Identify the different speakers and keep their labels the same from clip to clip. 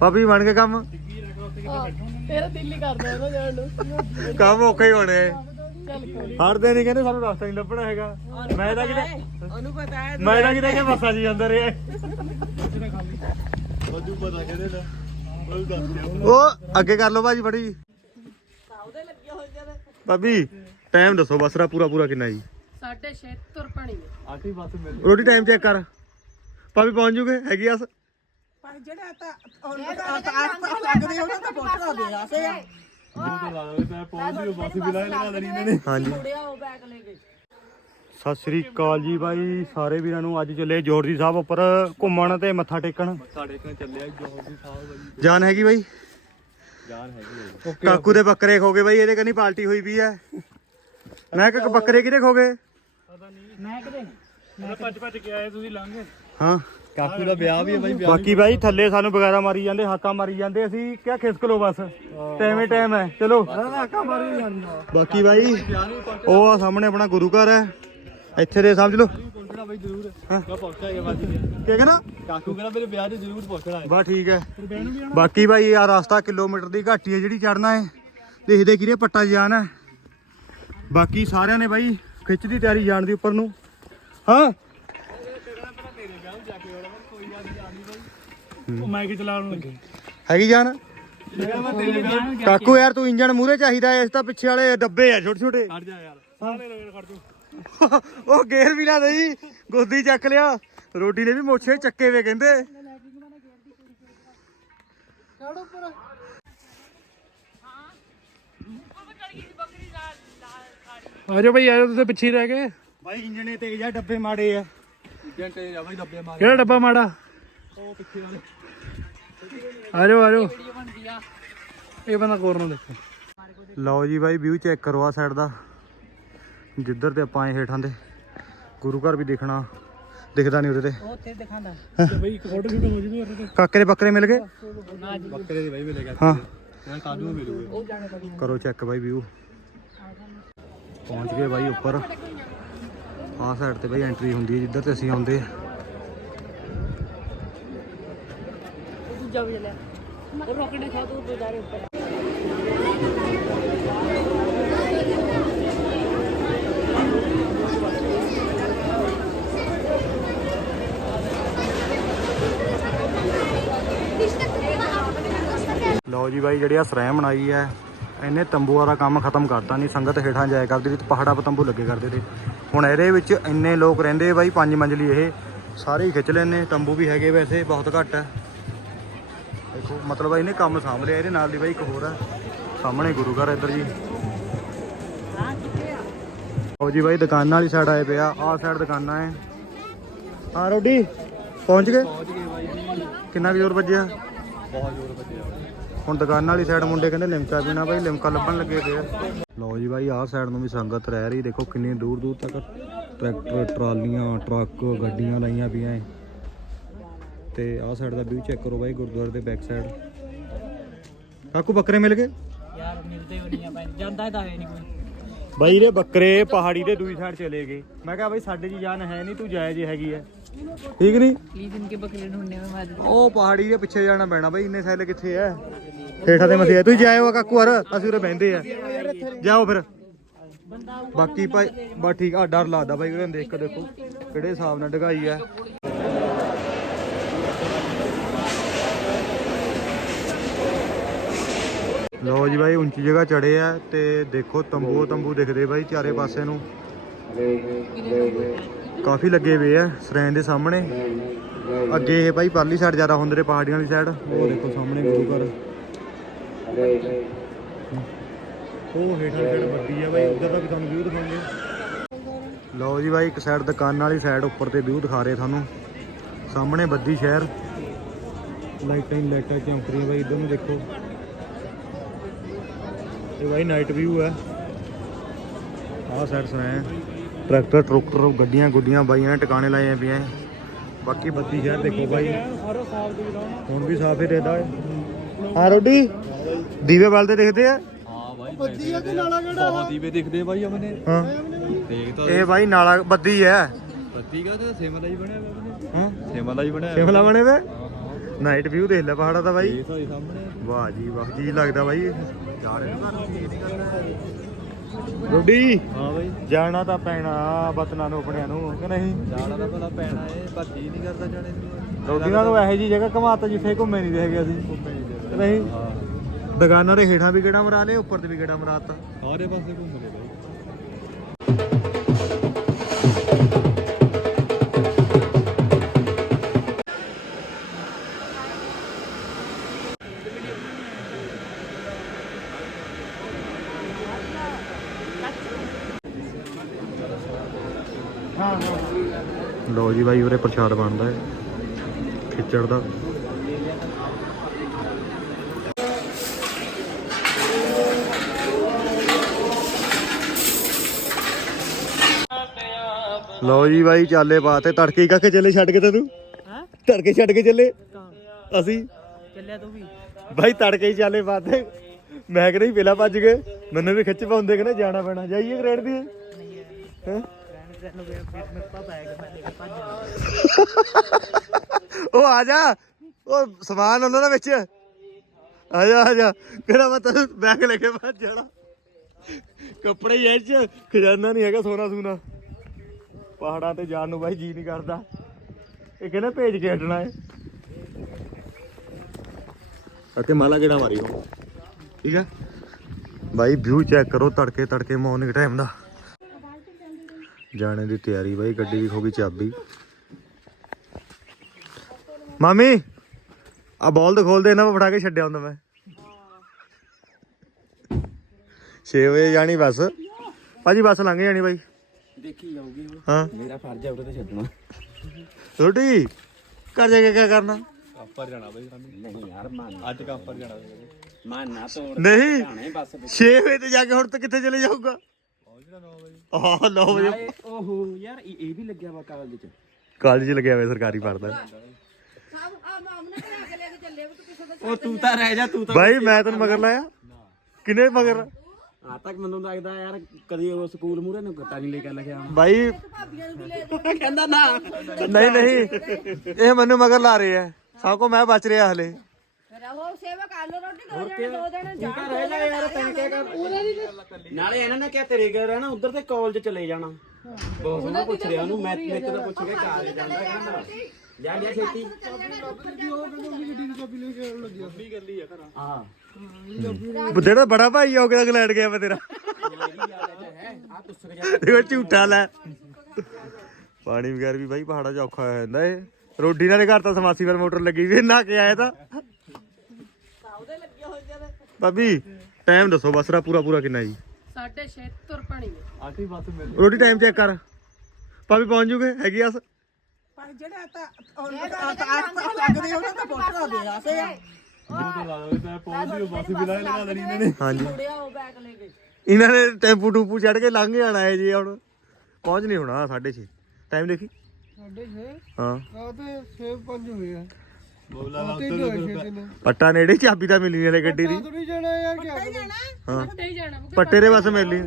Speaker 1: ਭਾਬੀ ਬਣ ਕੇ ਕੰਮ?
Speaker 2: ਤੇਰਾ ਦਿਲ ਹੀ ਕਰਦਾ ਉਹਦਾ ਜਾਣ ਨੂੰ।
Speaker 1: ਕੰਮ ਔਖਾ ਹੀ ਹੋਣੇ
Speaker 2: ਚੱਲ ਕੋਈ
Speaker 1: ਹੜਦੇ ਨਹੀਂ ਕਹਿੰਦੇ ਸਾਨੂੰ ਰਸਤਾ ਨਹੀਂ ਲੱਭਣਾ ਹੈਗਾ। ਮੈਂ ਤਾਂ ਕਿਤੇ
Speaker 2: ਉਹਨੂੰ ਪਤਾ ਹੈ।
Speaker 1: ਮੈਂ ਤਾਂ ਕਿਤੇ ਕਿ ਬੱਸਾਂ 'ਚ ਜਾਂਦਾ ਰਿਹਾ ਉਹ ਅੱਗੇ ਕਰ ਲਓ ਭਾਜੀ ਬੜੀ ਭਾਬੀ ਟਾਈਮ ਦੱਸੋ ਬਸਰਾ ਪੂਰਾ ਪੂਰਾ ਕਿੰਨਾ ਜੀ?
Speaker 2: ਸਾਢੇ 6 ਤੁਰ ਪਣੀ
Speaker 3: ਆਟੀ ਬੱਸ ਮਿਲ
Speaker 1: ਰੋਟੀ ਟਾਈਮ ਚੈੱਕ ਕਰ। ਭਾਬੀ ਪਹੁੰਚ ਜੂਗੇ? ਹੈਗੀ ਆਸ
Speaker 4: ਪਰ ਜਿਹੜਾ ਤਾਂ ਲੱਗਦੀ ਉਹਨਾਂ ਦਾ ਦੇ ਆ
Speaker 3: ਹੀ।
Speaker 1: ਹਾਂਜੀ। ਸਤਿ ਸ੍ਰੀ ਅਕਾਲ ਜੀ ਬਾਈ ਸਾਰੇ ਵੀਰਾਂ ਨੂੰ ਅੱਜ ਚੱਲੇ ਜੋੜਦੀ ਸਾਹਿਬ ਉੱਪਰ ਘੁੰਮਣ ਤੇ ਮੱਥਾ ਟੇਕਣ।
Speaker 3: ਸਾਡੇ ਕੋਲ ਚੱਲਿਆ ਜੋਰ ਦੀ ਸਾਹਿਬ ਬਾਈ
Speaker 1: ਜਾਨ ਹੈਗੀ ਬਾਈ?
Speaker 3: ਜਾਨ ਹੈਗੀ ਹੈ
Speaker 1: ਕਾਕੂ ਦੇ ਬੱਕਰੇ ਖੋ ਗਏ ਬਾਈ ਇਹਦੇ ਕੰਨੀ ਪਾਲਟੀ ਹੋਈ ਵੀ ਐ ਮੈਂ ਕਿ ਬੱਕਰੇ ਕਿਹਦੇ ਖੋ ਗਏ?
Speaker 2: ਮੈਂ ਕਿਤੇ
Speaker 3: ਭੱਜ ਭੱਜ ਕੇ ਆਏ ਤੁਸੀਂ ਲੰਘੇ।
Speaker 1: ਹਾਂ।
Speaker 3: ਕਾਕੂ ਦਾ ਵਿਆਹ ਵੀ ਹੈ ਬਾਈ
Speaker 1: ਬਾਕੀ ਬਾਈ ਥੱਲੇ ਸਾਨੂੰ ਬਗਾਰਾ ਮਾਰੀ ਜਾਂਦੇ ਹਾਕਾਂ ਮਾਰੀ ਜਾਂਦੇ ਅਸੀਂ ਕਿਆ ਖਿਸਕ ਲੋ ਬਸ। ਟਾਈਮੇ ਟਾਈਮ ਹੈ। ਚਲੋ।
Speaker 4: ਹਾਕਾ ਮਾਰੀ ਜਾਂਦੀਆਂ
Speaker 1: ਬਾਕੀ ਬਾਈ ਉਹ ਆ ਸਾਹਮਣੇ ਆਪਣਾ ਗੁਰੂ ਘਰ ਹੈ। ਇੱਥੇ ਦੇ ਸਮਝ ਲਓ
Speaker 3: ਪਹੁੰਚਣਾ ਬਾਈ ਜ਼ਰੂਰ।
Speaker 1: ਹਾਂ।
Speaker 3: ਮੈਂ ਪਹੁੰਚਾ ਗਿਆ ਬਾਜੀ
Speaker 1: ਕੀ ਕਹਿੰਦਾ?
Speaker 3: ਕਾਕੂ ਕਹਿੰਦਾ ਮੇਰੇ ਵਿਆਹ ਤੇ ਜ਼ਰੂਰ ਪਹੁੰਚਣਾ ਹੈ।
Speaker 1: ਬਸ ਠੀਕ ਹੈ। ਬਾਕੀ ਬਾਈ ਆ ਰਸਤਾ ਕਿਲੋਮੀਟਰ ਦੀ ਘਾਟੀ ਹੈ ਜਿਹੜੀ ਚੜਨਾ ਹੈ। ਦੇਖਦੇ ਕਿਰੇ ਪੱਟਾ ਜਾਣ ਬਾਕੀ ਸਾਰਿਆਂ ਨੇ ਬਾਈ ਖਿੱਚ ਦੀ ਤਿਆਰੀ ਜਾਣ ਦੀ ਉੱਪਰ ਨੂੰ। ਹਾਂ।
Speaker 3: ਉਹ ਮੈਂ ਕਿ ਚਲਾਉਣ ਲੱਗੇ
Speaker 1: ਹੈਗੀ ਜਾਨ? ਕਾਕੂ ਯਾਰ ਤੂੰ ਇੰਜਣ ਮੂਰੇ ਚਾਹੀਦਾ ਇਸ ਤਾਂ ਪਿੱਛੇ ਵਾਲੇ ਡੱਬੇ ਆ ਛੋਟੇ ਛੋਟੇ।
Speaker 3: ਕੱਢ ਜਾ ਯਾਰ ਸਾਰੇ ਰੋੜ ਕੱਢ ਦੂੰ
Speaker 1: ਉਹ ਗੇਰ ਵੀ ਨਾ ਦੇਈ ਗੋਦੀ ਚੱਕ ਲਿਆ। ਰੋਟੀ ਨੇ ਵੀ ਮੋਛੇ ਚੱਕੇ ਵੇ ਕਹਿੰਦੇ।
Speaker 3: ਆ ਜਾਓ ਬਾਈ ਆ ਜਾਓ ਤੁਸੀਂ ਪਿੱਛੇ ਰਹਿ ਗਏ।
Speaker 1: ਬਾਈ ਇੰਜਣੇ ਤੇਜ਼ ਆ ਡੱਬੇ ਮਾੜੇ ਆ।
Speaker 3: ਜੰਟੇ ਆ ਬਾਈ ਡੱਬੇ ਮਾਰ। ਕਿਹੜਾ ਡੱਬਾ ਮਾੜਾ? ਉਹ ਪਿੱਛੇ ਵਾਲੇ। ਆ ਜਾਓ ਆ। ਜਾਓ ਇਹ ਬੰਦਾ ਕੋਰ ਨੂੰ ਦੇਖੋ।
Speaker 1: ਲਓ ਜੀ ਬਾਈ ਵਿਊ ਚੈੱਕ ਕਰੋ ਆ ਸਾਈਡ ਦਾ। ਜਿੱਧਰ ਤੇ ਆਪਾਂ ਆਏ ਹੇਠਾਂ ਦੇ ਗੁਰੂ ਘਰ ਵੀ ਦਿਖਣਾ। ਦਿਖਦਾ ਨਹੀਂ ਉਹਦੇ ਤੇ।
Speaker 2: ਉੱਥੇ ਦਿਖਾਉਂਦਾ।
Speaker 3: ਬਾਈ ਇੱਕ ਫੋਟੋ ਸ਼ੂਟ ਹੋ ਜੂ ਉਹਦੇ
Speaker 1: ਕਾਕੇ ਦੇ ਬੱਕਰੇ ਮਿਲ ਗਏ?
Speaker 3: ਬੱਕਰੇ ਦੀ ਬਾਈ ਮਿਲੇਗਾ।
Speaker 1: ਹਾਂ।
Speaker 3: ਮੈਂ ਕਾਦੂ ਮਿਲੂਗਾ।
Speaker 1: ਕਰੋ ਚੈੱਕ ਬਾਈ ਵਿਊ ਪਹੁੰਚ ਗਏ ਬਾਈ ਉੱਪਰ। ਆਹ ਸਾਈਡ ਤੇ ਬਾਈ ਐਂਟਰੀ ਹੁੰਦੀ ਹੈ ਜਿੱਧਰ ਤੇ ਅਸੀਂ ਆਉਂਦੇ ਆ
Speaker 2: ਦੂਜਾ ਵੀ ਲੈ। ਉਹ ਰੋਕੜੇ ਖਾ ਤੂੰ ਬਜ਼ਾਰੇ ਉੱਪਰ।
Speaker 1: ਲਓ ਜੀ ਬਾਈ ਜਿਹੜੀ ਆ ਸਰਾਇ ਬਣਾਈ ਹੈ ਇਹਨੇ ਤੰਬੂਆਂ ਦਾ ਕੰਮ ਖਤਮ ਕਰਤਾ ਨਹੀਂ ਸੰਗਤ ਹੇਠਾਂ ਜਾਇਆ ਕਰਦੀ ਸੀ ਤੇ ਪਹਾੜਾਂ 'ਤੇ ਤੰਬੂ ਲੱਗੇ ਕਰਦੇ ਤੇ ਹੁਣ ਇਹਦੇ ਵਿੱਚ ਇੰਨੇ ਲੋਕ ਰਹਿੰਦੇ ਬਾਈ ਪੰਜ ਮੰਜ਼ਲੀ ਇਹ ਸਾਰੇ ਹੀ ਖਿੱਚ ਲੈਨੇ ਤੰਬੂ ਵੀ ਹੈਗੇ ਵੈਸੇ ਬਹੁਤ ਘੱਟ ਹੈ ਦੇਖੋ ਮਤਲਬ ਇਹਨੇ ਕੰਮ ਸਾਂਭ ਲਿਆ ਇਹਦੇ ਨਾਲ ਦੀ ਬਾਈ ਇੱਕ ਹੋਰ ਹੈ ਸਾਹਮਣੇ ਗੁਰੂ ਘਰ ਇੱਧਰ ਜੀ। ਲਓ ਜੀ ਬਾਈ ਦੁਕਾਨਾਂ ਵਾਲੀ ਸਾਈਡ ਆਏ ਪਿਆ ਆਹ ਸਾਈਡ ਦੁਕਾਨਾਂ ਹੈ ਹਾਂ ਰੋਡੀ ਪਹੁੰਚ ਗਏ?
Speaker 3: ਪਹੁੰਚ ਗਏ ਬਾਈ।
Speaker 1: ਕਿੰਨਾ ਕੁ ਜ਼ੋਰ ਵੱਜਿਆ?
Speaker 3: ਬਹੁਤ ਜ਼ੋਰ ਵੱਜਿਆ।
Speaker 1: ਹੁਣ ਦੁਕਾਨਾਂ ਵਾਲੀ ਸਾਈਡ ਮੁੰਡੇ ਕਹਿੰਦੇ ਲਿਮਕਾ ਪੀਣਾ ਬਾਈ ਲਿਮਕਾ ਲੱਭਣ ਲੱਗੇ ਪਏ ਆ ਲਓ ਜੀ ਬਾਈ ਆਹ ਸਾਈਡ ਨੂੰ ਵੀ ਸੰਗਤ ਰਹਿ ਰਹੀ ਦੇਖੋ ਕਿੰਨੀ ਦੂਰ ਦੂਰ ਤੱਕ ਟਰੈਕਟਰ ਟਰਾਲੀਆਂ ਟਰੱਕ ਗੱਡੀਆਂ ਲਾਈਆਂ ਪਈਆਂ ਏ ਤੇ ਆਹ ਸਾਈਡ ਦਾ ਵਿਊ ਚੈੱਕ ਕਰੋ ਬਾਈ ਗੁਰਦੁਆਰੇ ਦੇ ਬੈਕ ਸਾਈਡ ਕਾਕੂ ਬੱਕਰੇ ਮਿਲ ਗਏ?
Speaker 2: ਯਾਰ ਮਿਲਦੇ ਹੋ ਨਹੀਂ ਆ ਜਾਂਦਾ ਤਾਂ ਹੈ ਨਹੀਂ ਕੋਈ।
Speaker 1: ਬਾਈ ਦੇ ਬੱਕਰੇ ਪਹਾੜੀ ਦੇ ਦੂਜੀ ਸਾਈਡ ਚਲੇ ਗਏ। ਮੈਂ ਕਿਹਾ ਬਾਈ ਸਾਡੇ ਜੀ ਜਾਨ ਹੈ ਨਹੀਂ ਤੂੰ ਜਾਇਜ਼ ਹੈਗੀ ਹੈ ਠੀਕ ਨਹੀਂ?
Speaker 2: प्लीज इनके बकरे ढूंढने में मदद
Speaker 1: ਉਹ ਪਹਾੜੀ ਦੇ ਪਿੱਛੇ ਜਾਣਾ ਪੈਣਾ ਬਈ ਇੰਨੇ ਸੈਲ ਕਿੱਥੇ ਐ? ਠੇਠਾ ਤੇ ਮਸੀਆ ਤੁਸੀਂ ਜਾਇਓ ਕਾਕੂ ਹਰ ਅਸੀਂ ਉਰੇ ਬਹਿੰਦੇ ਆ। ਜਾਓ ਫਿਰ। ਬਾਕੀ ਭਾਈ ਬਾ ਠੀਕ ਆ ਡਰ ਲੱਗਦਾ ਭਾਈ ਉਹਨਾਂ ਦੇਖ ਕੇ ਦੇਖੋ ਕਿਹੜੇ ਹਿਸਾਬ ਨਾਲ ਢਗਾਈ ਐ। ਲੋ ਜੀ ਭਾਈ ਉੱਚੀ ਜਗ੍ਹਾ ਚੜੇ ਆ ਤੇ ਦੇਖੋ ਤੰਬੂ ਤੰਬੂ ਦਿਖਦੇ ਭਾਈ ਚਾਰੇ ਪਾਸੇ ਨੂੰ। ਕਾਫੀ ਲੱਗੇ ਹੋਏ ਆ ਸਰੈਂ ਦੇ ਸਾਹਮਣੇ। ਅੱਗੇ ਇਹ ਭਾਈ ਪਰਲੀ ਸਾਈਡ ਜ਼ਿਆਦਾ ਹੁੰਦੇ ਨੇ ਪਹਾੜੀਆਂ ਵਾਲੀ ਸਾਈਡ ਉਹ ਦੇਖੋ ਸਾਹਮਣੇ ਗੁਰੂ ਘਰ। ਉਹ ਹੇਠਾਂ ਸਾਈਡ ਵੱਡੀ ਆ ਬਾਈ ਉਧਰ ਦਾ ਵੀ ਤੁਹਾਨੂੰ ਵਿਊ ਦਿਖਾਉਂਗੇ। ਲਓ ਜੀ ਬਾਈ ਇੱਕ ਸਾਈਡ ਦੁਕਾਨ ਵਾਲੀ ਸਾਈਡ ਉੱਪਰ ਤੇ ਵਿਊ ਦਿਖਾ ਰਹੇ ਤੁਹਾਨੂੰ। ਸਾਹਮਣੇ ਬੱਦੀ ਸ਼ਹਿਰ। ਲਾਈਟਾਂ ਹੀ ਲਾਈਟਾਂ ਚਮਕ ਰਹੀਆਂ ਬਾਈ ਇਧਰ ਨੂੰ ਦੇਖੋ। ਇਹ ਬਾਈ ਨਾਈਟ ਵਿਊ ਹੈ ਆਹ ਸਾਈਡ ਸੁਣਾਇਆ ਟਰੈਕਟਰ ਟਰੂਕਟਰ ਗੱਡੀਆਂ ਗੁੱਡੀਆਂ ਬਾਈਆਂ ਨੇ ਟਿਕਾਣੇ ਲਾਏ ਪਈਆਂ ਬਾਕੀ ਬੱਤੀ ਸ਼ਹਿਰ ਦੇਖੋ ਬਾਈ। ਹੁਣ ਵੀ ਸਾਫ਼ ਹੀ ਰਹਿਦਾ ਹੈ ਹਾਂ ਰੋਡੀ? ਦੀਵੇ ਬਲਦੇ ਦਿਖਦੇ ਆ?
Speaker 3: ਬੱਦੀ ਆ ਕਿ ਨਾਲਾ ਕਿਹੜਾ ਬਹੁਤ ਦੀਵੇ ਦਿਖਦੇ ਬਾਈ ਆਪਣੇ।
Speaker 1: ਹਾਂ। ਇਹ ਬਾਈ ਨਾਲਾ ਬੱਦੀ ਹੈ
Speaker 3: ਬੱਤੀ ਕਾ ਤੇ? ਸਿਮਲਾ ਹੀ ਬਣਿਆ ਹੋਇਆ
Speaker 1: ਹਾਂ।
Speaker 3: ਸਿਮਲਾ ਹੀ ਬਣਿਆ
Speaker 1: ਸ਼ਿਮਲਾ ਬਣੇ ਵੇ? ਨਾਈਟ ਵਿਊ ਦੇਖ ਲੈ ਪਹਾੜਾ ਦਾ ਬਾਈ। ਵਾਹ ਜੀ ਵਾਹ ਜੀ ਲੱਗਦਾ ਬਾਈ? ਜਾ ਰਹੇ ਰੋਡੀ?
Speaker 3: ਹਾਂ ਬਾਈ।
Speaker 1: ਜਾਣਾ ਤਾਂ ਪੈਣਾ ਬਤਨਾ ਨੂੰ ਆਪਣਿਆਂ ਨੂੰ ਕਿ ਨਹੀਂ?
Speaker 3: ਜਾਣਾ ਤਾਂ ਭਲਾ ਪੈਣਾ ਏ ਪਰ ਜੀ ਨਹੀਂ ਕਰਦਾ ਜਾਣੇ ਨੂੰ।
Speaker 1: ਰੋਡੀ ਨਾਲ ਨੂੰ ਇਹੋ ਜੀ ਜਗ੍ਹਾ ਘਮਾਤਾ ਜਿੱਥੇ ਘੁੰਮੇ ਨਹੀਂ ਦੇਗੇ ਅਸੀਂ। ਕਿ ਨਹੀਂ?
Speaker 3: ਹਾਂ।
Speaker 1: ਦੁਕਾਨਾਂ ਦੇ ਹੇਠਾਂ ਵੀ ਕਿਹੜਾ ਮਰਾ ਲਏ ਉੱਪਰ ਤੇ ਵੀ ਕਿਹੜਾ ਮਰਾਤਾ।
Speaker 3: ਸਾਰੇ ਪਾਸੇ ਘੁੰਮ ਲਏ ਬਾਈ।
Speaker 1: ਜੀ ਬਾਈ ਉਰੇ ਪ੍ਰਸ਼ਾਦ ਬਣਦਾ ਹੈ ਖਿਚੜ ਦਾ। ਲੋ ਜੀ ਬਾਈ ਚਾਲੇ ਪਾਤੇ ਤੜਕੇ ਕਾਕੇ ਚੱਲੇ ਛੱਡ ਕੇ ਤੈਨੂੰ
Speaker 2: ਹਾਂ?
Speaker 1: ਤੜਕੇ ਛੱਡ ਕੇ ਚੱਲੇ? ਅਸੀਂ?
Speaker 2: ਚੱਲਿਆ ਤੂੰ ਵੀ।
Speaker 1: ਬਾਈ ਤੜਕੇ ਹੀ ਚਾਲੇ ਪਾਤੇ ਮੈਂ ਕਿ ਨਹੀਂ ਪਹਿਲਾਂ ਭੱਜ ਗਏ। ਮੈਨੂੰ ਵੀ ਖਿੱਚ ਪਾਉਂਦੇ ਕਿ ਨਾ ਜਾਣਾ ਪੈਣਾ। ਜਾਈਏ ਗ੍ਰੇਡ ਦੀ ਹੈ? ਉਹ ਆ ਜਾ। ਉਹ ਸਮਾਨ ਉਹਨਾਂ ਦਾ ਵਿੱਚ। ਆ ਜਾ ਆ ਜਾ। ਕਿਹੜਾ ਮੈਂ ਤੈਨੂੰ ਬੈਗ ਲੈ ਕੇ ਭੱਜ ਜਾਣਾ? ਕੱਪੜੇ ਹੀ ਇਹ ਚ ਖਜ਼ਾਨਾ ਨਹੀਂ ਹੈਗਾ ਸੋਨਾ ਸੂਨਾ। ਪਹਾੜਾਂ ਤੇ ਜਾਣ ਨੂੰ ਬਾਈ ਜੀ ਨਹੀਂ ਕਰਦਾ। ਇਹ ਕਹਿੰਦਾ ਭੇਜ ਕੇ ਹਟਣਾ ਏ ਅਤੇ ਮਾਲਾ ਕਿਹੜਾ ਮਾਰੀ ਹੋ ਠੀਕ ਆ? ਬਾਈ ਵਿਊ ਚੈੱਕ ਕਰੋ ਤੜਕੇ ਤੜਕੇ ਮਾਰਨਿੰਗ ਟਾਈਮ ਦਾ। ਜਾਣੇ ਦੀ ਤਿਆਰੀ ਬਾਈ ਗੱਡੀ ਦੀ ਖੋ ਗਈ ਚਾਬੀ। ਮਾਮੀ ਆ ਬਾਲ ਤਾਂ ਖੋਲ ਦੇ ਇਹਨਾਂ ਮੈਂ ਫੜਾ ਕੇ ਛੱਡਿਆ ਹੁੰਦਾ ਮੈਂ। 6 ਵਜੇ ਜਾਣੀ ਬੱਸ। ਭਾਜੀ ਬੱਸ ਲੰਘ ਜਾਣੀ ਬਾਈ।
Speaker 2: ਦੇਖੀ ਜਾਊਗੀ।
Speaker 1: ਹਾਂ।
Speaker 2: ਮੇਰਾ ਫਰਜ਼ ਹੈ ਉਹਦੇ ਤੇ ਛੱਡਣਾ।
Speaker 1: ਰੋਟੀ? ਘਰ ਜਾ ਕੇ ਕੀ ਕਰਨਾ?
Speaker 3: ਕਾਪਰ ਜਾਣਾ ਬਾਈ
Speaker 2: ਨਹੀਂ ਯਾਰ ਮੰਨ
Speaker 3: ਅੱਜ ਕਾਪਰ ਜਾਣਾ।
Speaker 2: ਮੰਨ ਨਾ ਤੋੜ
Speaker 1: ਨਹੀਂ।
Speaker 2: ਜਾਣੇ ਬਸ
Speaker 1: 6 ਵਜੇ ਤੇ ਜਾ ਕੇ ਹੁਣ ਤੱਕ ਕਿੱਥੇ ਚਲੇ ਜਾਊਗਾ?
Speaker 3: ਪਹੁੰਚਣਾ 9 ਵਜੇ।
Speaker 1: ਆਹ 9 ਵਜੇ।
Speaker 2: ਨਾਲੇ ਓਹੋ ਯਾਰ ਇਹ ਇਹ ਵੀ ਲੱਗਿਆ ਵਾ ਕਾਲਜ ਚ।
Speaker 1: ਕਾਲਜ ਲੱਗਿਆ ਹੋਇਆ ਸਰਕਾਰੀ ਪੜਦਾ
Speaker 2: ਉਹ ਤੂੰ ਤਾਂ ਰਹਿ ਜਾ ਤੂੰ ਤਾਂ
Speaker 1: ਬਾਈ ਮੈਂ ਤੈਨੂੰ ਮਗਰ ਲਾਇਆ। ਕਿਨੇ ਮਗਰ?
Speaker 2: ਆ ਤੱਕ ਮੈਨੂੰ ਲੱਗਦਾ ਯਾਰ ਕਦੀ ਉਹ ਸਕੂਲ ਮੂਰੇ ਨੂੰ ਗੱਟਾ ਨਹੀਂ ਲੈ ਕੇ ਲੱਗਿਆ
Speaker 1: ਬਾਈ
Speaker 2: ਕਹਿੰਦਾ ਨਾ।
Speaker 1: ਨਹੀਂ ਨਹੀਂ। ਇਹ ਮੈਨੂੰ ਮਗਰ ਲਾ ਰਹੇ ਆ ਸਭ ਕੋ ਮੈਂ ਬਚ ਰਿਹਾ ਹਲੇ।
Speaker 5: ਰਹੋ ਸੇਵਾ ਕਰ ਲੋ ਰੋਟੀ ਦੋ ਜਣੇ ਦੋ ਜਣੇ
Speaker 2: ਤੂੰ ਤਾਂ ਰਹਿ ਜਾ ਯਾਰ ਤੈਨੂੰ ਕਿਆ ਕਰ ਨਾਲੇ ਇਹਨਾਂ ਨੇ ਕਿਹਾ ਤੇਰੇ ਘਰ ਰਹਿਣਾ ਉਧਰ ਤੇ ਕਾਲਜ ਚਲੇ ਜਾਣਾ। ਬਹੁਤ ਸੋਹਣਾ ਪੁੱਛ ਰਿਹਾ ਉਹਨੂੰ ਮੈਂ ਮੈਂ ਤੇਰਾ ਪੁੱਛ ਕੇ ਕਾਲਜ ਜਾਂਦਾ ਕਹਿੰਦਾ ਜਾ ਲਿਆ ਛੇਤੀ। ਹਾਂ।
Speaker 1: ਜਿਹੜਾ ਬੜਾ ਭਾਈ ਆ ਉਹ ਕਿਹਦਾ ਇੰਗਲੈਂਡ ਗਿਆ ਵਾ ਤੇਰਾ? ਦੇਖੋ ਝੂਠਾ ਲੈ। ਪਾਣੀ ਵਗੈਰ ਵੀ ਬਾਈ ਪਹਾੜਾਂ 'ਚ ਔਖਾ ਹੋ ਜਾਂਦਾ ਏ ਰੋਡੀ ਨਾਲ ਘਰ ਤਾਂ ਸਮਾਸੀ ਵਾਲ ਮੋਟਰ ਲੱਗੀ ਵੀ ਨਾ ਕੇ ਆਇਆ ਤਾਂ। ਭਾਬੀ ਟਾਈਮ ਦੱਸੋ ਬਸਰਾ ਪੂਰਾ ਪੂਰਾ ਕਿੰਨਾ ਜੀ?
Speaker 2: ਸਾਢੇ 6 ਤੁਰ ਪਾਣੀ
Speaker 3: ਆਠੀ ਬੱਸ ਮਿਲ
Speaker 1: ਰੋਟੀ ਟਾਈਮ ਚੈੱਕ ਕਰ। ਭਾਬੀ ਪਹੁੰਚ ਜੂਗੇ? ਹੈਗੀ ਆਸ
Speaker 4: ਪਰ ਜਿਹੜਾ ਤਾਂ ਆਸ ਲੱਗਦੀ ਉਹਨਾਂ ਤਾਂ ਦੇ ਆਸੇ ਆ
Speaker 3: ਤਾਂ ਲਾ ਤਾਂ ਪਹੁੰਚ ਬੱਸ ਵੀ ਲਾ ਲਗਾ ਦੇਣੀ ਇਹਨਾਂ ਨੇ
Speaker 1: ਹਾਂਜੀ।
Speaker 5: ਮੁੜਿਆ ਉਹ ਬੈਗ ਲੈ ਕੇ।
Speaker 1: ਇਹਨਾਂ ਨੇ ਟੈਂਪੂ ਟੂਪੂ ਚੜ ਕੇ ਲੰਘ ਜਾਣਾ ਹੈ ਜੀ ਹੁਣ। ਪਹੁੰਚ ਨਹੀਂ ਹੋਣਾ 6:30 ਟਾਈਮ ਦੇਖੀ? 6:30 ਹਾਂ।
Speaker 3: ਆ ਤੇ 6 5 ਹੋਏ ਆ। ਬੋਲਾ ਲਾ ਉੱਧਰ
Speaker 1: ਪੱਟਾ ਨੇੜੇ ਚਾਬੀ ਤਾਂ ਮਿਲਣੀ ਵਾਲੇ ਗੱਡੀ ਦੀ।
Speaker 3: ਨਹੀਂ ਜਾਣਾ ਯਾਰ ਕੀ
Speaker 1: ਹਾਂ
Speaker 2: ਉੱਤੇ ਹੀ। ਜਾਣਾ
Speaker 1: ਪੱਟੇ ਦੇ ਬਸ ਮਿਲਣੀ।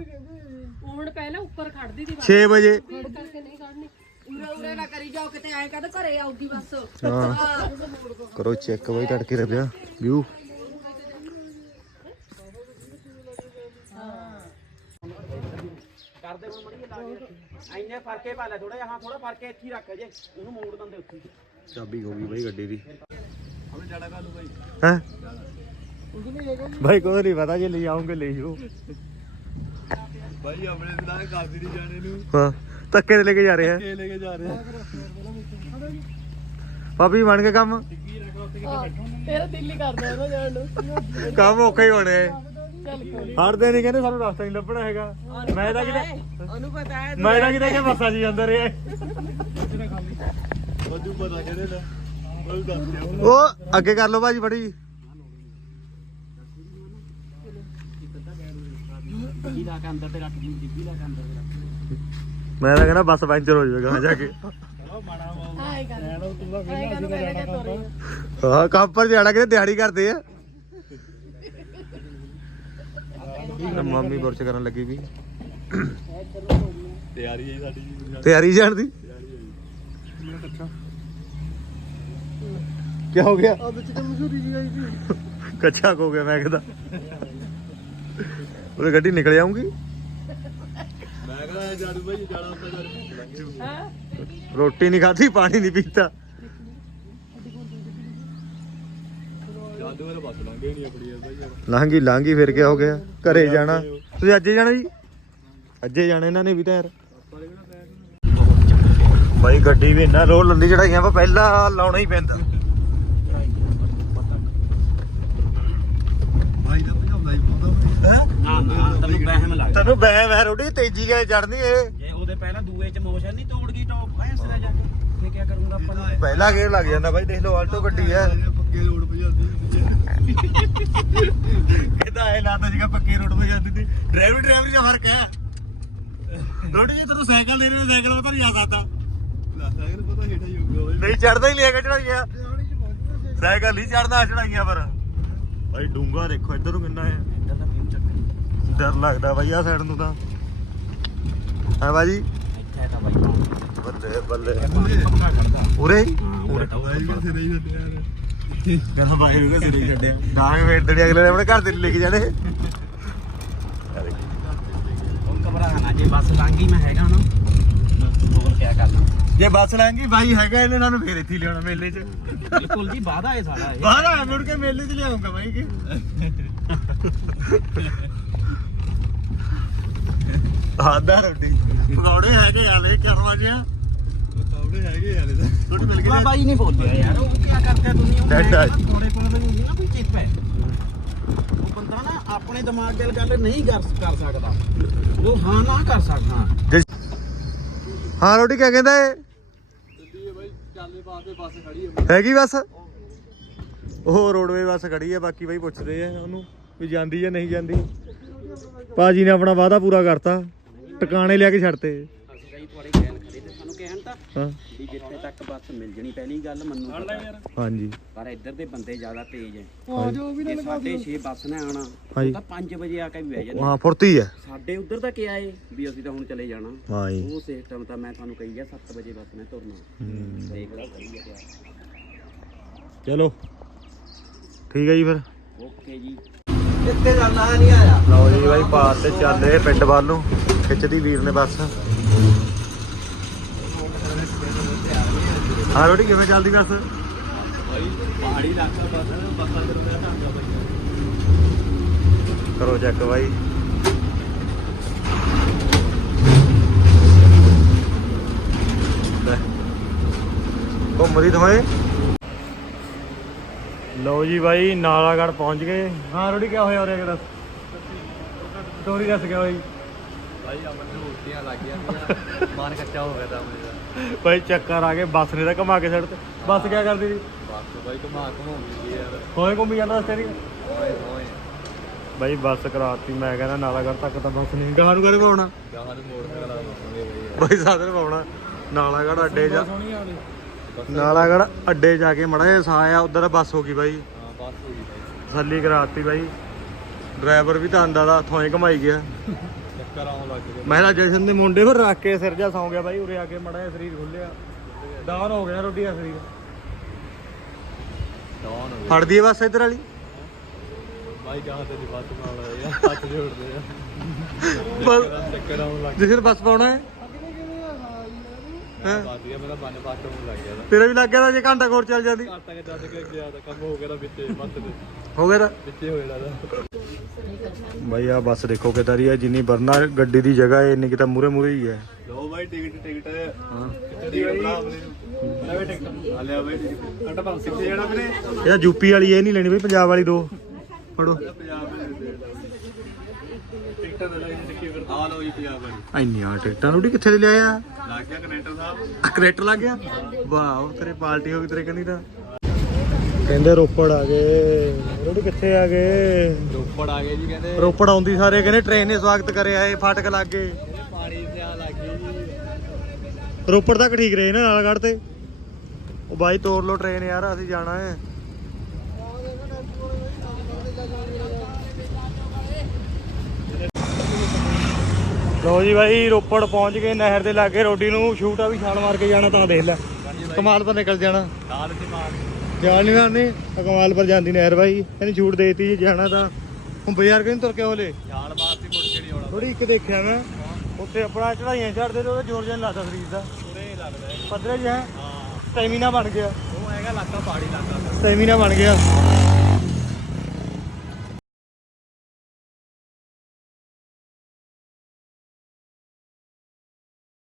Speaker 2: ਹੁਣ ਪਹਿਲਾਂ ਉੱਪਰ ਖੜਦੀ ਸੀ
Speaker 1: 6 ਵਜੇ।
Speaker 2: ਕਰਕੇ ਨਹੀਂ ਖੜਨੀ।
Speaker 5: ਉਰੇ ਉਰੇ ਨਾ ਕਰੀ ਜਾਓ ਕਿਤੇ ਐਂ ਕਦ ਘਰੇ ਆਉਗੀ ਬਸ।
Speaker 1: ਹਾਂ। ਕਰੋ ਚੈੱਕ ਬਈ ਤੜਕੇ ਰੱਬਿਆ ਵਿਊ।
Speaker 2: ਕਰਦੇ ਹੁਣ ਮੜੀ ਲਾ ਐਨੇ ਫਰਕੇ ਪਾ ਲੈ ਥੋੜਾ ਜਿਹਾ ਹਾਂ ਥੋੜਾ ਫਰਕੇ ਇੱਥੇ ਰੱਖ ਜੇ ਉਹਨੂੰ ਮੋੜ ਦਿੰਦੇ ਉੱਥੇ।
Speaker 1: ਚਾਬੀ ਹੋ ਗਈ ਬਈ ਗੱਡੀ ਦੀ। ਹੈ? ਭਾਈ ਕੋਈ ਨਹੀਂ ਪਤਾ ਜੇ ਲੈ ਆਉਂਗੇ ਲੈ ਜਾਓ।
Speaker 3: ਬਾਈ ਆਪਣੇ ਨਾਲ ਕਾਫੀ ਨਹੀਂ ਜਾਣੇ ਨੂੰ।
Speaker 1: ਹਾਂ ਧੱਕੇ ਤੇ ਲੈ ਕੇ ਜਾ ਰਹੇ ਆ।
Speaker 3: ਕੇ ਲੈ ਕੇ ਜਾ ਰਹੇ ਆ।
Speaker 1: ਭਾਬੀ ਬਣ ਕੇ ਕੰਮ?
Speaker 2: ਤੇਰਾ ਦਿਲ ਹੀ ਕਰਦਾ ਉਹਦਾ ਜਾਣ ਨੂੰ।
Speaker 1: ਕੰਮ ਔਖਾ ਹੀ ਹੋਣਾ ਹੈ। ਹੜਦੇ ਨਹੀਂ ਕਹਿੰਦੇ ਸਾਨੂੰ ਰਸਤਾ ਨਹੀਂ ਲੱਭਣਾ ਹੈਗਾ। ਮੈਂ ਤਾਂ ਕਿਤੇ
Speaker 4: ਉਹਨੂੰ ਪਤਾ ਹੈ।
Speaker 1: ਮੈਂ ਤਾਂ ਕਿਤੇ ਕਿ ਬੱਸਾਂ 'ਚ ਹੀ। ਅੰਦਰ ਰਿਹਾ
Speaker 3: ਮਧੂ ਪਤਾ ਕਿਹੜੇ ਦਾ। ਉਹ ਦੱਸ ਦਿਓ।
Speaker 1: ਉਹ ਅੱਗੇ ਕਰ ਲਓ ਭਾਜੀ ਬੜੀ।
Speaker 2: ਡਿੱਗੀ ਲਾ ਕੇ ਅੰਦਰ ਤੇ ਰੱਖ ਦੀ ਡਿੱਗੀ ਲਾ ਕੇ ਅੰਦਰ ਤੇ ਰੱਖ
Speaker 1: ਮੈਂ ਤਾਂ ਕਹਿੰਦਾ ਬੱਸ ਪੈਂਚਰ ਹੋ ਜਾਵੇਗਾ ਜਾ ਕੇ। ਹਾਂ ਕੰਮ ਪਰ ਜਾਣਾ ਕਿਤੇ ਦਿਹਾੜੀ ਕਰਦੇ ਆ। ਤੇ ਮੰਮੀ ਬੁਰਸ਼ ਕਰਨ ਲੱਗੀ ਵੀ।
Speaker 3: ਤਿਆਰੀ ਹੈ ਸਾਡੀ।
Speaker 1: ਤਿਆਰੀ ਜਾਣ ਦੀ। ਕੀ ਹੋ ਗਿਆ?
Speaker 3: ਆ ਵਿੱਚ ਤੇ ਮਸ਼ਹੂਰੀ ਜੀ ਆਈ ਸੀ।
Speaker 1: ਕੱਚਾ ਹੋ ਗਿਆ ਮੈਂ ਕਹਿੰਦਾ ਉਹਦੇ ਗੱਡੀ ਨਿਕਲ ਜਾਊਂਗੀ
Speaker 3: ਮੈਂ ਕਹਿੰਦਾ ਜਾਦੂ ਭਾਈ ਜਾਣਾ ਹੁੰਦਾ
Speaker 1: ਰੋਟੀ ਨਹੀਂ ਖਾਧੀ ਪਾਣੀ ਨਹੀਂ ਪੀਤਾ।
Speaker 3: ਜਾਦੂ ਮੇਰੇ ਬਸ ਲੰਘੇ ਨਹੀਂ ਆਪਣੀ ਭਾਈ।
Speaker 1: ਲਾਂਗੀ ਲਾਂਗੀ ਫਿਰ ਕੀ ਹੋ ਗਿਆ? ਘਰੇ ਜਾਣਾ। ਤੁਸੀਂ ਅੱਜੇ ਜਾਣਾ ਜੀ? ਅੱਜੇ ਜਾਣਾ ਇਹਨਾਂ ਨੇ ਵੀ ਤਾਂ ਯਾਰ। ਬਾਈ ਗੱਡੀ ਵੀ ਇੰਨਾ ਰੋਲ ਲੰਦੀ ਚੜਾਈਆਂ ਵਾ ਪਹਿਲਾਂ ਲਾਉਣਾ ਹੀ ਪੈਂਦਾ।
Speaker 2: ਨਾ ਨਾ ਤੈਨੂੰ ਵਹਿਮ ਲੱਗਦਾ।
Speaker 1: ਤੈਨੂੰ ਬੈ ਬੈ ਰੋਟੀ ਤੇਜ਼ੀ ਕੇ ਚੜਨੀ ਏ
Speaker 2: ਜੇ ਉਹਦੇ ਪਹਿਲਾਂ ਦੂਏ ਚ ਮੋਸ਼ਨ ਨਹੀਂ ਤੋੜ ਗਈ ਟੌਪ ਐ ਸਿਰਾ ਜਾ ਕੇ ਫੇ ਕੀ ਕਰੂੰਗਾ ਆਪਾਂ ਨੂੰ?
Speaker 1: ਪਹਿਲਾ ਗੇਅਰ ਲੱਗ ਜਾਂਦਾ ਬਾਈ ਦੇਖ ਲਓ ਆਲਟੋ ਗੱਡੀ ਐ
Speaker 3: ਪੱਕੇ ਰੋਡ ਭਜਾਉਂਦੀ
Speaker 1: ਇਹਦਾ ਐ ਲਾਤਾ ਸੀਗਾ ਪੱਕੇ ਰੋਡ 'ਤੇ ਜਾਂਦੀ ਸੀ। ਡਰਾਈਵਰ ਡਰਾਈਵਰ ਦਾ ਫ਼ਰਕ ਹੈ। ਰੋਟੀ ਜੇ ਤੈਨੂੰ ਸਾਈਕਲ ਦੇ ਰਹੇ ਸਾਈਕਲ 'ਤੇ ਨਹੀਂ ਜਾ ਸਕਦਾ। ਨਹੀਂ ਚੜਦਾ ਹੀ ਨਹੀਂ ਹੈਗਾ ਚੜਾਈਆਂ ਸਾਈਕਲ ਨਹੀਂ ਚੜਦਾ ਚੜਾਈਆਂ ਪਰ। ਭਾਈ ਡੂੰਗਾ ਦੇਖੋ ਇੱਧਰ ਨੂੰ ਕਿੰਨਾ ਹੈ।
Speaker 2: ਇੱਧਰ ਦਾ ਵੀਊ ਚੱਕ
Speaker 1: ਡਰ ਲੱਗਦਾ ਬਾਈ ਆ ਸਾਈਡ ਨੂੰ ਤਾਂ। ਹੈ ਬਾਜੀ?
Speaker 2: ਇੱਥੇ ਤਾਂ ਬਾਈ
Speaker 1: ਬੱਲੇ ਬੱਲੇ। ਉਰੇ ਹੀ?
Speaker 2: ਹਾਂ ਉਰੇ
Speaker 3: ਭਾਈ ਨਹੀਂ
Speaker 1: ਕਹਿੰਦਾ ਬਾਈ ਨੂੰ ਸਿਰੇ ਹੀ ਛੱਡਿਆ। ਡਾਂਗ ਵੇਟਦੇ ਅਗਲੇ ਨੇ ਆਪਣੇ ਘਰ ਦੇ ਲੈ ਕੇ ਜਾਣੇ।
Speaker 2: ਹੁਣ ਘਬਰਾਣਾ ਜੇ ਬੱਸ ਲੰਘੀ ਮੈਂ ਹੈਗਾ ਨਾ। ਹੋਰ ਕੀ ਕਰਨਾ?
Speaker 1: ਜੇ ਬੱਸ ਲੰਘੀ ਬਾਈ ਹੈਗਾ ਇਹਨੇ ਇਹਨਾਂ ਨੂੰ ਫੇਰ ਇੱਥੇ ਹੀ ਲਿਆਉਣਾ ਮੇਲੇ 'ਚ।
Speaker 2: ਬਿਲਕੁਲ ਜੀ ਵਾਦਾ ਹੈ ਸਾਡਾ ਇਹ।
Speaker 1: ਬਾਹਰ ਆ ਮੁੜ ਕੇ ਮੇਲੇ 'ਚ ਲਿਆਉਂਗਾ ਬਾਈ ਕਿ। ਆਦਾ ਰੋਟੀ। ਪਕੌੜੇ ਹੈਗੇ ਹਾਲੇ ਕਰਵਾ ਜਿਆ
Speaker 3: ਸਾਹਮਣੇ ਹੈਗੇ ਇਹਦਾ
Speaker 1: ਰੋਟੀ ਮਿਲ ਗਈ
Speaker 2: ਬਾਈ ਨਹੀਂ ਬੋਲਿਆ ਯਾਰ ਉਹ ਕੀ ਕਰਦਾ ਦੁਨੀਆ ਉਹ
Speaker 1: ਡੈਡ ਆ।
Speaker 2: ਥੋੜੇ ਕੋਲ ਤਾਂ ਹੁੰਦੀ ਨਾ ਕੋਈ ਚਿੱਪ ਹੈ। ਉਹ ਬੰਦਾ ਨਾ ਆਪਣੇ ਦਿਮਾਗ ਦੇ ਨਾਲ ਗੱਲ ਨਹੀਂ ਕਰ ਕਰ ਸਕਦਾ। ਉਹ ਹਾਂ ਨਾ ਕਰ ਸਕਦਾ।
Speaker 1: ਹਾਂ ਰੋਟੀ ਕਿਆ ਕਹਿੰਦਾ ਏ
Speaker 3: ਦਿੱਲੀ ਭਾਈ ਚਾਲੇ ਪਾਸੇ ਬੱਸ ਖੜੀ ਹੈ
Speaker 1: ਹੈਗੀ ਬਸ ਉਹ ਰੋਡਵੇ ਬੱਸ ਖੜੀ ਹੈ ਬਾਕੀ ਬਾਈ ਪੁੱਛਦੇ ਆ ਉਹਨੂੰ ਵੀ ਜਾਂਦੀ ਜਾਂ ਨਹੀਂ ਜਾਂਦੀ। ਭਾਜੀ ਨੇ ਆਪਣਾ ਵਾਅਦਾ ਪੂਰਾ ਕਰਤਾ, ਟਿਕਾਣੇ ਲਿਆ ਕੇ ਛੱਡਤੇ
Speaker 2: ਅਸੀਂ ਕਈ ਤੁਹਾਡੇ ਕਹਿਣ ਖੜੇ ਤੇ ਸਾਨੂੰ ਕਹਿਣ ਤਾਂ
Speaker 1: ਹਾਂ।
Speaker 2: ਵੀ ਜਿੱਥੇ ਤੱਕ ਬੱਸ ਮਿਲ ਜਣੀ ਪਹਿਲੀ ਗੱਲ ਮੰਨੂ ਪਤਾ।
Speaker 1: ਹਾਂਜੀ।
Speaker 2: ਪਰ ਇੱਧਰ ਦੇ ਬੰਦੇ ਜ਼ਿਆਦਾ ਤੇਜ਼ ਹੈ
Speaker 3: ਆ ਜੋ ਵੀ
Speaker 2: ਜੇ ਸਾਡੇ 6 ਬੱਸ ਨੇ ਆਉਣਾ
Speaker 1: ਹਾਂਜੀ।
Speaker 2: ਉਹ ਤਾਂ 5 ਵਜੇ ਆ ਕੇ ਵੀ ਬਹਿ ਜਾਂਦੇ।
Speaker 1: ਹਾਂ ਫੁਰਤੀ ਹੈ
Speaker 2: ਸਾਡੇ ਉਧਰ ਤਾਂ ਕਿਹਾ ਏ ਵੀ ਅਸੀਂ ਤਾਂ ਹੁਣ ਚਲੇ ਜਾਣਾ।
Speaker 1: ਹਾਂ ਜੀ।
Speaker 2: ਉਹ ਸਿਸਟਮ ਤਾਂ ਮੈਂ ਤੁਹਾਨੂੰ ਕਹੀ ਗਿਆ 7 ਵਜੇ ਬੱਸ ਨੇ ਤੁਰਨਾ।
Speaker 1: ਹੂੰ।
Speaker 2: ਦੇਖ ਲਓ ਸਹੀ ਹੈ ਤਿਆਰ
Speaker 1: ਚਲੋ। ਠੀਕ ਹੈ ਜੀ ਫਿਰ।
Speaker 2: ਓਕੇ ਜੀ।
Speaker 1: ਲਓ ਜੀ ਬਾਈ ਪਾਰ ਤੇ ਚੱਲ ਰਹੇ ਪਿੰਡ ਵੱਲ ਨੂੰ। ਖਿੱਚਦੀ ਵੀਰ ਨੇ ਬੱਸ। ਹਾਂ ਰੋਟੀ ਕਿਵੇਂ ਚੱਲਦੀ ਬੱਸ?
Speaker 3: ਪਹਾੜੀ ਇਲਾਕਾ ਬੱਸ ਬੱਸਾਂ ਦੇ ਰੁਪਿਆ ਢਾਂਗਾ ਭਾਈ
Speaker 1: ਕਰੋ ਚੈੱਕ ਬਾਈ? ਲੈ। ਘੁੰਮਦੀ ਦਵਾਏ ਲਓ ਜੀ ਬਾਈ ਨਾਲਾਗੜ ਪਹੁੰਚ ਗਏ। ਹਾਂ ਰੋਟੀ, ਕਿਆ ਹੋਇਆ ਉਰੇ ਦੱਸ? ਸਟੋਰੀ ਦੱਸ ਗਿਆ ਬਾਈ
Speaker 3: ਭਾਈ ਅਮਨ ਨੂੰ ਲੱਗ ਗਈਆਂ ਮਨ ਕੱਚਾ ਹੋ ਗਿਆ ਤਾਂ ਅਮਨ
Speaker 1: ਬਾਈ ਚੱਕਰ ਆ ਗਏ ਬੱਸ ਨੇ ਤਾਂ ਘੁਮਾ ਕੇ ਛੱਡ ਤੇ। ਬੱਸ ਕਿਆ ਕਰਦੀ ਸੀ?
Speaker 3: ਬੱਸ ਭਾਈ ਘੁਮਾ ਘੁਮਾਉਂਦੀ ਯਾਰ।
Speaker 1: ਹੋਏ ਘੁੰਮੀ ਜਾਂਦਾ ਰਸਤੇ ਦੀ
Speaker 3: ਓਏ ਓਏ
Speaker 1: ਬਾਈ ਬੱਸ ਕਰਾਤੀ ਮੈਂ ਕਹਿੰਦਾ ਨਾਲਾਗੜ ਤੱਕ ਤਾਂ ਬੱਸ ਨਹੀਂ। ਗਾਹ ਨੂੰ ਕਰੇ ਪਾਉਣਾ?
Speaker 3: ਗਾਹਾਂ ਨੂੰ ਮੋੜ ਕੇ ਲਾ ਦਵਾਂਗੇ ਭਾਈ।
Speaker 1: ਬਾਈ ਸਾਧਨ ਪਾਉਣਾ। ਨਾਲਾਗੜ ਅੱਡੇ ਜਾ
Speaker 3: ਸੋਹਣੀ ਆਣੀ
Speaker 1: ਨਾਲਾਗੜ ਅੱਡੇ ਜਾ ਕੇ ਮੜਾ ਜਿਹਾ ਸਾਹ ਆ ਉਧਰ ਬੱਸ ਹੋ ਗਈ ਬਾਈ
Speaker 3: ਹਾਂ ਬੱਸ ਹੋ ਗਈ ਭਾਈ।
Speaker 1: ਤਸੱਲੀ ਕਰਾਤੀ ਬਾਈ ਡਰਾਈਵਰ ਵੀ ਤਾਂ ਆਂਦਾ ਦਾ ਥੋਏ ਘਮਾਈ ਗਿਆ।
Speaker 3: ਚੱਕਰ ਆਉਣ ਲੱਗ ਗਏ
Speaker 1: ਮੈਂ ਤਾਂ ਜਸ਼ਨ ਦੇ ਮੁੰਡੇ ਪਰ ਰੱਖ ਕੇ ਸਿਰ ਜਾ ਸੌਂ ਗਿਆ ਬਾਈ ਉਰੇ ਆ ਕੇ ਮੜਾ ਜਿਹਾ ਸਰੀਰ ਖੁੱਲਿਆ ਡਾਊਨ ਹੋ ਗਿਆ ਰੋਟੀ ਦਾ ਸਰੀਰ।
Speaker 3: ਡਾਊਨ ਹੋ
Speaker 1: ਫੜਦੀ ਹੈ ਬੱਸ ਇੱਧਰ ਵਾਲੀ।
Speaker 3: ਭਾਈ ਕਹਾਂ ਤੇ ਦੀ ਬੱਸ ਨਾਲ ਯਾਰ ਹੱਥ ਜੋੜਦੇ ਆ।
Speaker 1: ਬਸ।
Speaker 3: ਚੱਕਰ ਆਉਣ ਲੱਗ
Speaker 1: ਜਿਸਨ ਬੱਸ ਪਾਉਣਾ ਹੈ। ਹੈਂ?
Speaker 3: ਬਾਤ ਗਿਆ ਮੇਰਾ ਮਨ ਪਾਟ ਹੋਣ ਲੱਗ ਗਿਆ
Speaker 1: ਤੇਰਾ ਵੀ ਲੱਗ ਗਿਆ ਤਾਂ ਜੇ ਘੰਟਾ ਕੋਰ ਚੱਲ ਜਾਂਦੀ।
Speaker 3: ਘਰ ਤੱਕ ਦੱਸ ਕੇ ਗਿਆ ਤਾਂ ਕੰਮ ਹੋ ਗਿਆ ਤਾਂ ਵਿੱਚੇ ਬੱਸ ਦੇ।
Speaker 1: ਹੋ ਗਿਆ ਤਾਂ?
Speaker 3: ਵਿੱਚੇ ਹੋ ਜਾਣਾ ਦਾ
Speaker 1: ਬਾਈ ਆ ਬੱਸ ਦੇਖੋ ਕਿਦਾਂ ਦੀ ਹੈ ਜਿੰਨੀ ਵਰਨਾ ਗੱਡੀ ਦੀ ਜਗ੍ਹਾ ਹੈ ਇੰਨੀ ਕਿ ਤਾਂ ਮੂਰੇ ਮੂਰੇ ਹੀ ਹੈ।
Speaker 3: ਲੋ ਭਾਈ ਟਿਕਟ ਟਿਕਟ।
Speaker 1: ਹਾਂ।
Speaker 3: ਕਿੱਥੇ ਬਣਾ ਆਪਣੇ? ਲੈ ਟਿਕਟ। ਆ ਲਿਆ ਭਾਈ ਟਿਕਟ ਪਰ ਕਿੱਥੇ ਜਾਣਾ ਵੀਰੇ।
Speaker 1: ਇਹ ਯੂਪੀ ਵਾਲੀ ਇਹ ਨਹੀਂ ਲੈਣੀ ਬਈ ਪੰਜਾਬ ਵਾਲੀ ਦੋ। ਫੜੋ।
Speaker 3: ਪੰਜਾਬ ਟਿਕਟ ਦੇ ਲੈ ਟਿਕਟ ਫਿਰ। ਆ ਲਓ ਜੀ ਪੰਜਾਬ ਵਾਲੀ।
Speaker 1: ਇੰਨੀਆਂ ਟਿਕਟਾਂ ਰੋਟੀ ਕਿੱਥੇ ਦੇ ਲਿਆਇਆ?
Speaker 3: ਲੱਗ ਗਿਆ ਕਨੈਕਟਰ ਸਾਹਿਬ।
Speaker 1: ਕ੍ਰੈਟਰ ਲੱਗ ਗਿਆ? ਵਾਓ ਤੇਰੇ ਪਾਰਟੀ ਹੋ ਗਈ ਤੇਰੇ ਕੰਨੀ ਤਾਂ। ਕਹਿੰਦੇ ਰੋਪੜ ਆ ਗਏ। ਰੋਟੀ ਕਿੱਥੇ ਆ ਗਏ?
Speaker 3: ਰੋਪੜ ਆ ਗਏ ਜੀ ਕਹਿੰਦੇ
Speaker 1: ਰੋਪੜ ਆਉਂਦੀ ਸਾਰੇ ਕਹਿੰਦੇ ਟ੍ਰੇਨ ਨੇ ਸਵਾਗਤ ਕਰਿਆ ਏ ਫਾਟਕ ਲੱਗ। ਗਏ
Speaker 3: ਪਾਣੀ ਤੇ ਆ ਲੱਗ ਗਈ ਜੀ।
Speaker 1: ਰੋਪੜ ਤੱਕ ਠੀਕ ਰਹੇ ਨਾ ਨਾਲਗੜ੍ਹ ਤੇ? ਉਹ ਬਾਈ ਤੋੜ ਲਓ ਟ੍ਰੇਨ ਯਾਰ ਅਸੀਂ ਜਾਣਾ ਹੈ। ਲੋ ਜੀ ਬਾਈ ਰੋਪੜ ਪਹੁੰਚ ਗਏ ਨਹਿਰ ਦੇ ਲਾਗੇ ਰੋਡੀ ਨੂੰ ਸ਼ੂਟ ਆ ਵੀ ਛਾਲ ਮਾਰ ਕੇ ਜਾਣਾ ਤਾਂ ਦੇਖ ਲੈ। ਕਮਾਲ ਪਰ ਨਿਕਲ ਜਾਣਾ।
Speaker 3: ਨਾਲ ਤੇ ਮਾਰ
Speaker 1: ਜਾਲ ਨਹੀਂ ਮਾਰਨੀ ਕਮਾਲ ਪਰ ਜਾਂਦੀ ਨਹਿਰ ਬਾਈ। ਇਹਨੇ ਛੂਟ ਦੇਤੀ ਜਾਣਾ ਤਾਂ। ਹੁਣ ਬਾਜ਼ਾਰ ਕਿਉਂ ਤੁਰ ਕੇ ਹੋਲੇ?
Speaker 3: ਜਾਲ ਮਾਰਤੀ ਮੁੜ ਕੇ ਨਹੀਂ ਆਉਣਾ।
Speaker 1: ਥੋੜੀ ਇੱਕ ਦੇਖਿਆ ਮੈਂ। ਉੱਥੇ ਆਪਣਾ ਚੜਾਈਆਂ ਚੜਦੇ ਤੇ ਉਹਦਾ ਜ਼ੋਰ ਜਿਹਾ ਲੱਗਦਾ ਸਰੀਰ ਦਾ।
Speaker 3: ਪੂਰੇ ਲੱਗਦਾ।
Speaker 1: ਪੱਧਰੇ ਜਿਹਾ।
Speaker 3: ਹਾਂ।
Speaker 1: ਸਟੈਮੀਨਾ ਬਣ ਗਿਆ।
Speaker 3: ਉਹ ਹੈਗਾ ਇਲਾਕਾ ਪਹਾੜੀ ਇਲਾਕਾ।
Speaker 1: ਸਟੈਮੀਨਾ ਬਣ ਗਿਆ।